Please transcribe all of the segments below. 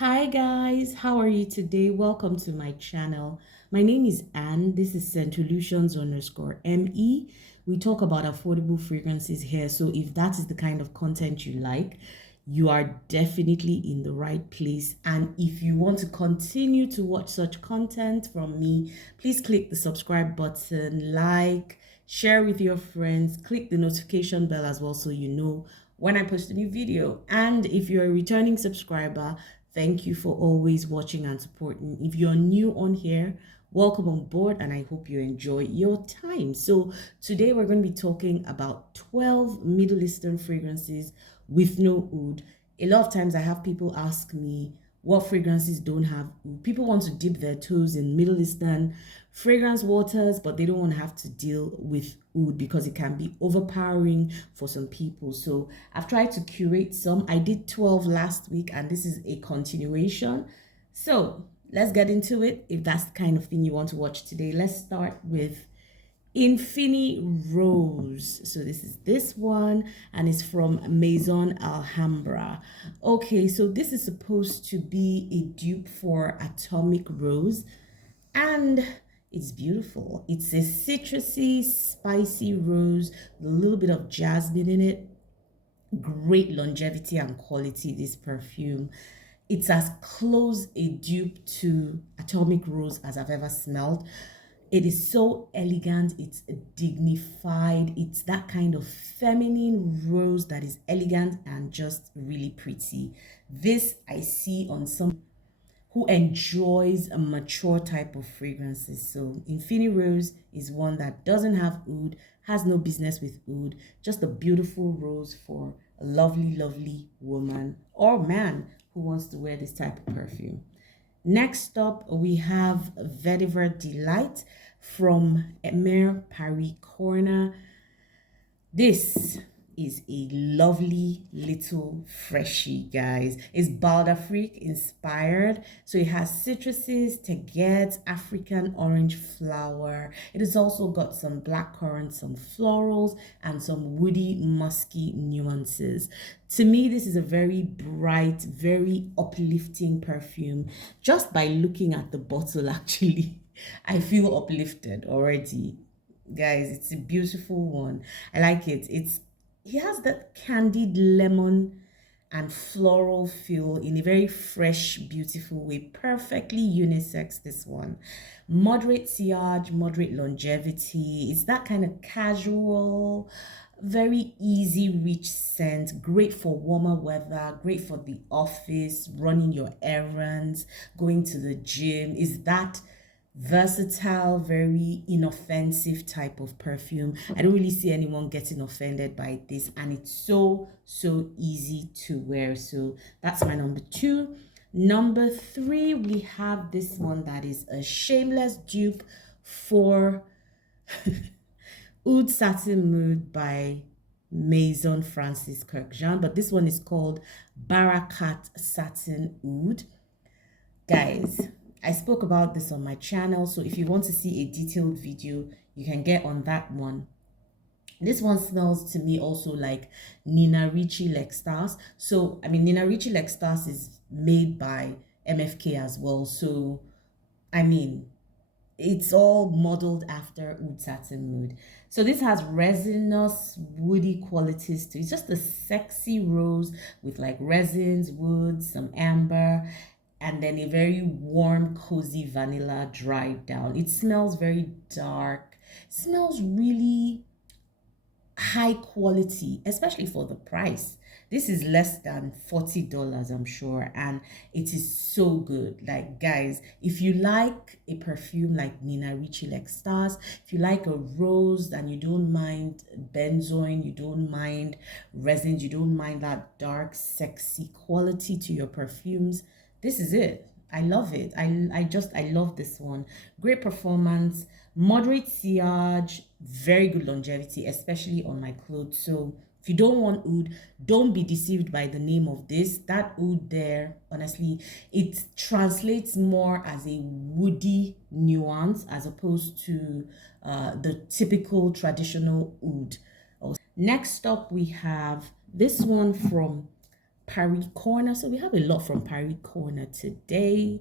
Hi guys, how are you today? Welcome to my channel. My name is Anne. This is Centolutions_ME. We talk about affordable fragrances here. So if that is the kind of content you like, you are definitely in the right place. And if you want to continue to watch such content from me, please click the subscribe button, like, share with your friends, click the notification bell as well so you know when I post a new video. And if you're a returning subscriber, thank you for always watching and supporting. If you're new on here, welcome on board and I hope you enjoy your time. So today we're going to be talking about 12 Middle Eastern fragrances with no oud. A lot of times I have people ask me what fragrances don't have oud. People want to dip their toes in Middle Eastern fragrance waters, but they don't want to have to deal with oud because it can be overpowering for some people. So I've tried to curate some. I did 12 last week and this is a continuation. So let's get into it. If that's the kind of thing you want to watch today, let's start with Infinity Rose. So this is this one and it's from Maison Alhambra. Okay, so this is supposed to be a dupe for Atomic Rose and it's beautiful. It's a citrusy, spicy rose with a little bit of jasmine in it. Great longevity and quality, this perfume. It's as close a dupe to Atomic Rose as I've ever smelled. It is so elegant, it's dignified, it's that kind of feminine rose that is elegant and just really pretty. This I see on some who enjoys a mature type of fragrances. So Infinity Rose is one that doesn't have oud, has no business with oud, just a beautiful rose for a lovely, lovely woman or man who wants to wear this type of perfume. Next up, we have Vetiver Delight from Emer Paris Corner. This is a lovely little freshie, guys. It's Baldafrique inspired. So it has citruses, teguet, African orange flower. It has also got some blackcurrant, some florals, and some woody, musky nuances. To me, this is a very bright, very uplifting perfume. Just by looking at the bottle, actually, I feel uplifted already. Guys, it's a beautiful one. I like it. He has that candied lemon and floral feel in a very fresh, beautiful way. Perfectly unisex, this one. Moderate sillage, moderate longevity. It's that kind of casual, very easy reach scent. Great for warmer weather, great for the office, running your errands, going to the gym. Is that versatile, very inoffensive type of perfume. I don't really see anyone getting offended by this, and it's so easy to wear. So that's my number two. Number three, we have this one that is a shameless dupe for Oud Satin Mood by Maison Francis Kurkdjian, but this one is called Barakat Satin Oud. Guys, I spoke about this on my channel, so if you want to see a detailed video, you can get on that one. This one smells to me also like Nina Ricci Lextas. So, I mean, Nina Ricci Lextas is made by MFK as well. So, I mean, it's all modeled after Oud Satin Mood. So this has resinous, woody qualities to it. It's just a sexy rose with like resins, woods, some amber, and then a very warm, cozy vanilla dried down. It smells very dark, smells really high quality, especially for the price. This is less than $40, I'm sure, and it is so good. Like, guys, if you like a perfume like Nina Ricci Lextas, if you like a rose and you don't mind benzoin, you don't mind resins, you don't mind that dark, sexy quality to your perfumes, this is it. I love it. I love this one. Great performance, moderate sillage, very good longevity, especially on my clothes. So if you don't want oud, don't be deceived by the name of this. That oud there, honestly, it translates more as a woody nuance as opposed to the typical traditional oud. Next up, we have this one from Paris Corner. So we have a lot from Paris Corner today.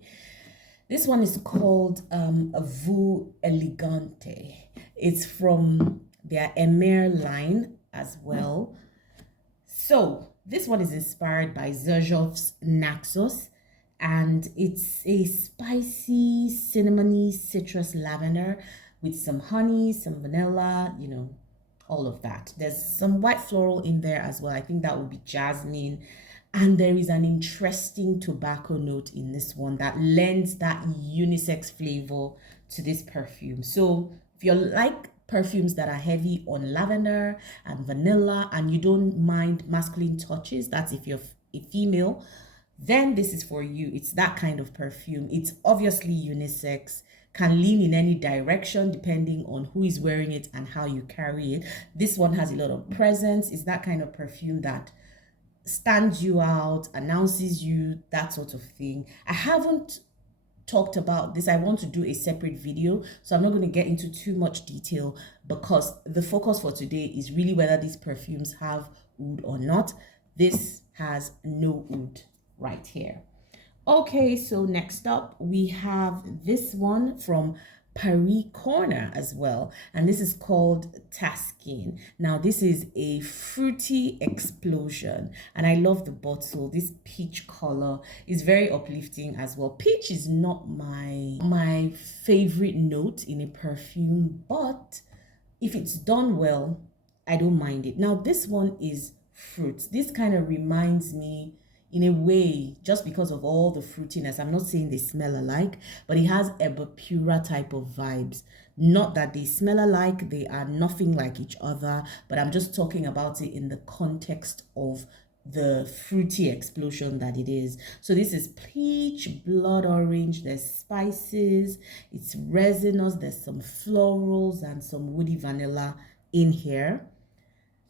This one is called Vous Elegante. It's from their Emer line as well. So this one is inspired by Xerjov's Naxos, and it's a spicy, cinnamony, citrus lavender with some honey, some vanilla, you know, all of that. There's some white floral in there as well. I think that would be jasmine. And there is an interesting tobacco note in this one that lends that unisex flavor to this perfume. So if you like perfumes that are heavy on lavender and vanilla and you don't mind masculine touches, that's if you're a female, then this is for you. It's that kind of perfume. It's obviously unisex, can lean in any direction depending on who is wearing it and how you carry it. This one has a lot of presence. It's that kind of perfume that stands you out, announces you, that sort of thing. I haven't talked about this. I want to do a separate video, so I'm not going to get into too much detail because the focus for today is really whether these perfumes have oud or not. This has no oud right here. Okay, so next up we have this one from Paris Corner as well, and this is called Taskin. Now this is a fruity explosion, and I love the bottle. This peach color is very uplifting as well. Peach is not my favorite note in a perfume, but if it's done well, I don't mind it. Now this one is fruit. This kind of reminds me, in a way, just because of all the fruitiness. I'm not saying they smell alike, but it has Ebapura type of vibes. Not that they smell alike, they are nothing like each other, but I'm just talking about it in the context of the fruity explosion that it is. So this is peach, blood orange, there's spices, it's resinous, there's some florals and some woody vanilla in here.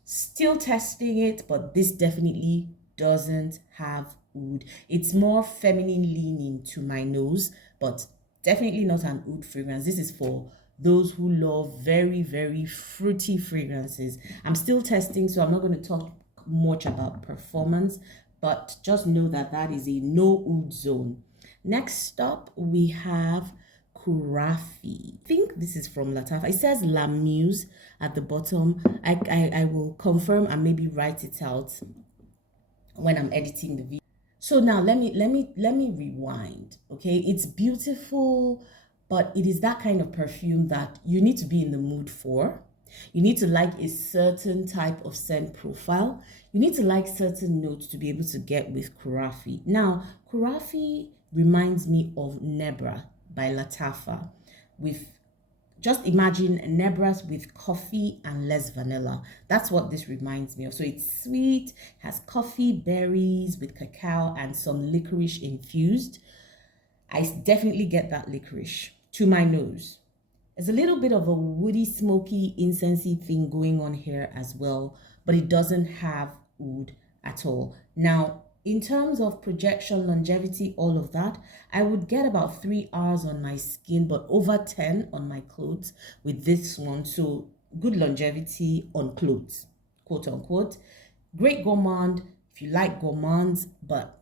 Still testing it, but this definitely doesn't have oud. It's more feminine leaning to my nose, but definitely not an oud fragrance. This is for those who love very, very fruity fragrances. I'm still testing, so I'm not going to talk much about performance, but just know that that is a no oud zone. Next up, we have Kurafi. I think this is from Latafa. It says La Muse at the bottom. I will confirm and maybe write it out when I'm editing the video. So now let me rewind. Okay, it's beautiful, but it is that kind of perfume that you need to be in the mood for. You need to like a certain type of scent profile. You need to like certain notes to be able to get with Kurafi. Now, Kurafi reminds me of Nebra by Latafa, with just imagine Nebras with coffee and less vanilla. That's what this reminds me of. So it's sweet, has coffee, berries with cacao and some licorice infused. I definitely get that licorice to my nose. There's a little bit of a woody, smoky, incensey thing going on here as well, but it doesn't have oud at all. Now, in terms of projection, longevity, all of that, I would get about 3 hours on my skin, but over 10 on my clothes with this one. So good longevity on clothes, quote unquote. Great gourmand if you like gourmands, but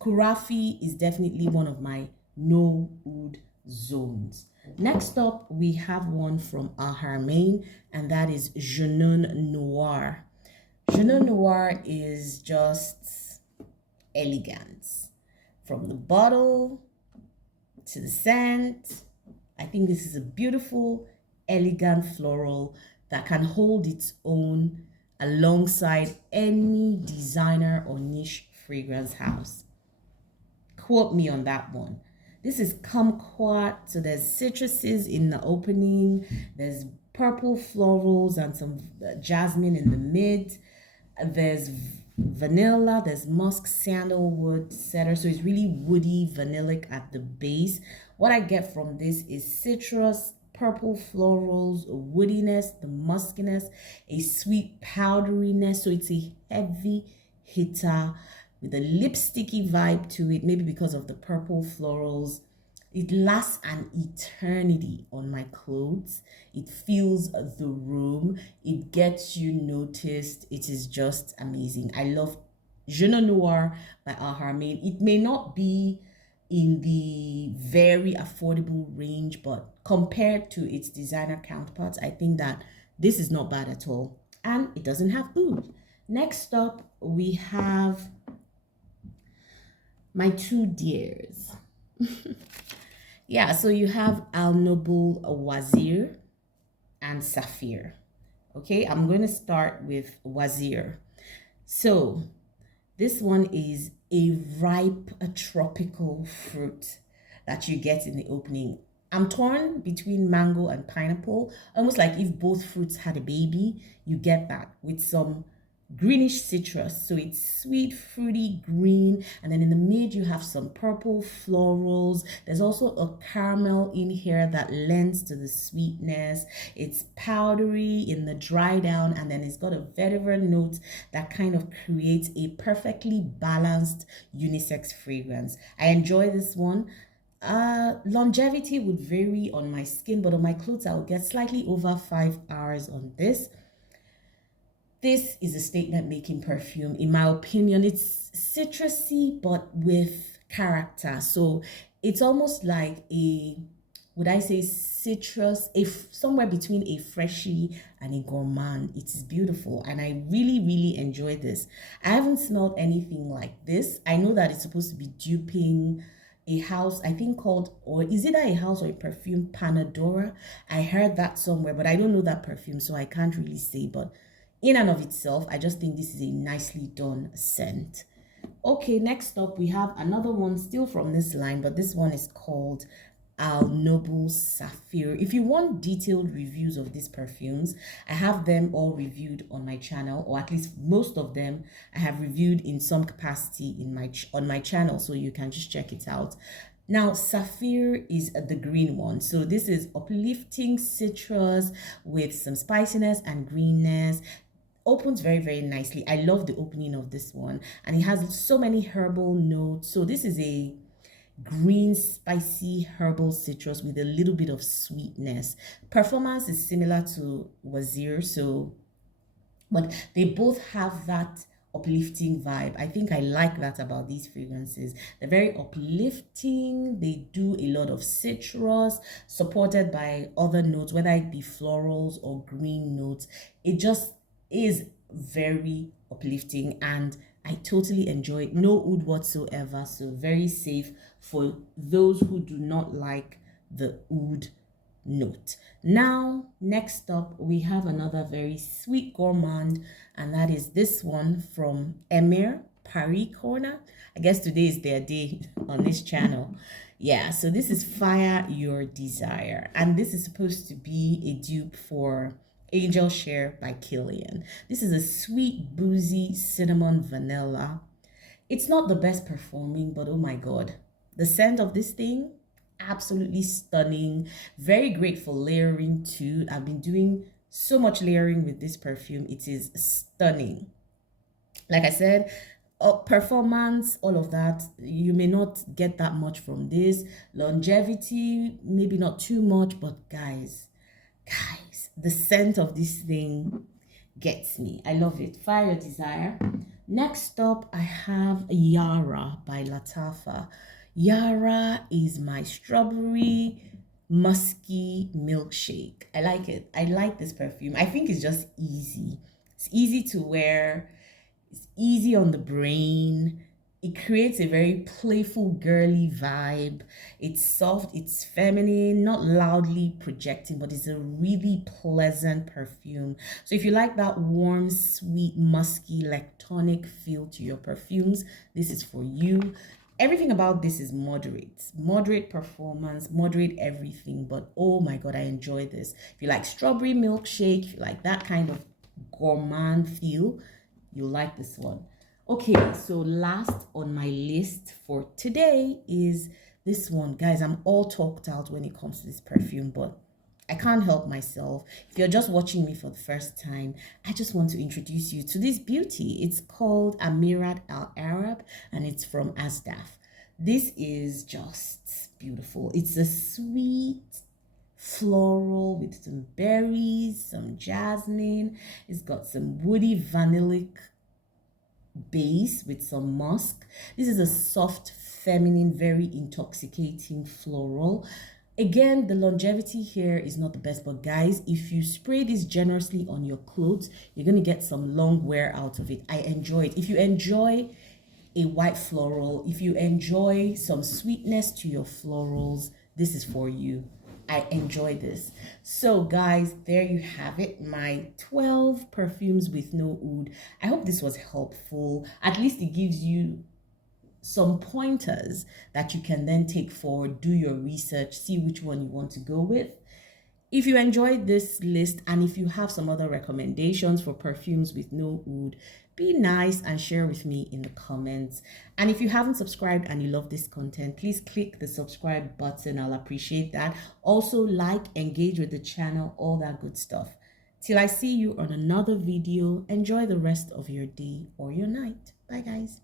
Kurafi is definitely one of my no oud zones. Next up, we have one from Al Haramain, and that is Jeune Noir. Jeune Noir is just elegance. From the bottle to the scent, I think this is a beautiful, elegant floral that can hold its own alongside any designer or niche fragrance house. Quote me on that one. This is kumquat, so there's citruses in the opening, there's purple florals and some jasmine in the mid, there's vanilla, there's musk, sandalwood, cedar, so it's really woody, vanillic at the base. What I get from this is citrus, purple florals, a woodiness, the muskiness, a sweet powderiness, so it's a heavy hitter with a lipsticky vibe to it, maybe because of the purple florals. It lasts an eternity on my clothes. It fills the room. It gets you noticed. It is just amazing. I love Je ne Noir by Al Haramain. It may not be in the very affordable range, but compared to its designer counterparts, I think that this is not bad at all. And it doesn't have oud. Next up, we have my two dears. Yeah, so you have Al Noble Wazir and Saphir. Okay, I'm going to start with Wazir. So this one is a tropical fruit that you get in the opening. I'm torn between mango and pineapple, almost like if both fruits had a baby, you get that with some greenish citrus. So it's sweet, fruity, green, and then in the mid you have some purple florals. There's also a caramel in here that lends to the sweetness. It's powdery in the dry down, and then it's got a vetiver note that kind of creates a perfectly balanced unisex fragrance. I enjoy this one. Longevity would vary on my skin, but on my clothes I would get slightly over 5 hours on this. This is a statement making perfume. In my opinion, it's citrusy but with character. So it's almost like would I say citrus, somewhere between a freshie and a gourmand. It is beautiful and I really, really enjoy this. I haven't smelled anything like this. I know that it's supposed to be duping a house, I think called, or is it a house or a perfume, Panadora? I heard that somewhere, but I don't know that perfume, so I can't really say. But in and of itself, I just think this is a nicely done scent. Okay, next up, we have another one still from this line, but this one is called Al Noble Sapphire. If you want detailed reviews of these perfumes, I have them all reviewed on my channel, or at least most of them I have reviewed in some capacity on my channel, so you can just check it out. Now, Sapphire is the green one. So this is uplifting citrus with some spiciness and greenness. Opens very, very nicely. I love the opening of this one, and it has so many herbal notes. So this is a green spicy herbal citrus with a little bit of sweetness. Performance is similar to Wazir, so but they both have that uplifting vibe. I think I like that about these fragrances. They're very uplifting. They do a lot of citrus supported by other notes, whether it be florals or green notes. It just is very uplifting and I totally enjoy it. No oud whatsoever, so very safe for those who do not like the oud note. Now, next up, we have another very sweet gourmand, and that is this one from Emir Paris Corner. I guess today is their day on this channel. Yeah, so this is Fire Your Desire, and this is supposed to be a dupe for Angel Share by Killian. This is a sweet, boozy cinnamon vanilla. It's not the best performing, but oh my god, the scent of this thing, absolutely stunning. Very great for layering too. I've been doing so much layering with this perfume. It is stunning. Like I said, performance, all of that, you may not get that much from this. Longevity, maybe not too much, but guys, the scent of this thing gets me. I love it. Fire Desire. Next up, I have Yara by Latafa. Yara is my strawberry musky milkshake. I like it. I like this perfume. I think it's just easy. It's easy to wear. It's easy on the brain. It creates a very playful, girly vibe. It's soft, it's feminine, not loudly projecting, but it's a really pleasant perfume. So if you like that warm, sweet, musky, lactonic feel to your perfumes, this is for you. Everything about this is moderate performance, moderate everything, but oh my god, I enjoy this. If you like strawberry milkshake, if you like that kind of gourmand feel, you'll like this one. Okay, so last on my list for today is this one. Guys, I'm all talked out when it comes to this perfume, but I can't help myself. If you're just watching me for the first time, I just want to introduce you to this beauty. It's called Amirat Al Arab and it's from Asdaf. This is just beautiful. It's a sweet floral with some berries, some jasmine. It's got some woody vanillic base with some musk. This is a soft, feminine, very intoxicating floral. Again, the longevity here is not the best, but guys, if you spray this generously on your clothes, you're going to get some long wear out of it. I enjoy it. If you enjoy a white floral, if you enjoy some sweetness to your florals, this is for you. I enjoy this. So guys, there you have it, my 12 perfumes with no oud. I hope this was helpful. At least it gives you some pointers that you can then take forward, do your research, see which one you want to go with. If you enjoyed this list and if you have some other recommendations for perfumes with no oud, be nice and share with me in the comments. And if you haven't subscribed and you love this content, please click the subscribe button. I'll appreciate that. Also, like, engage with the channel, all that good stuff. Till I see you on another video, enjoy the rest of your day or your night. Bye guys.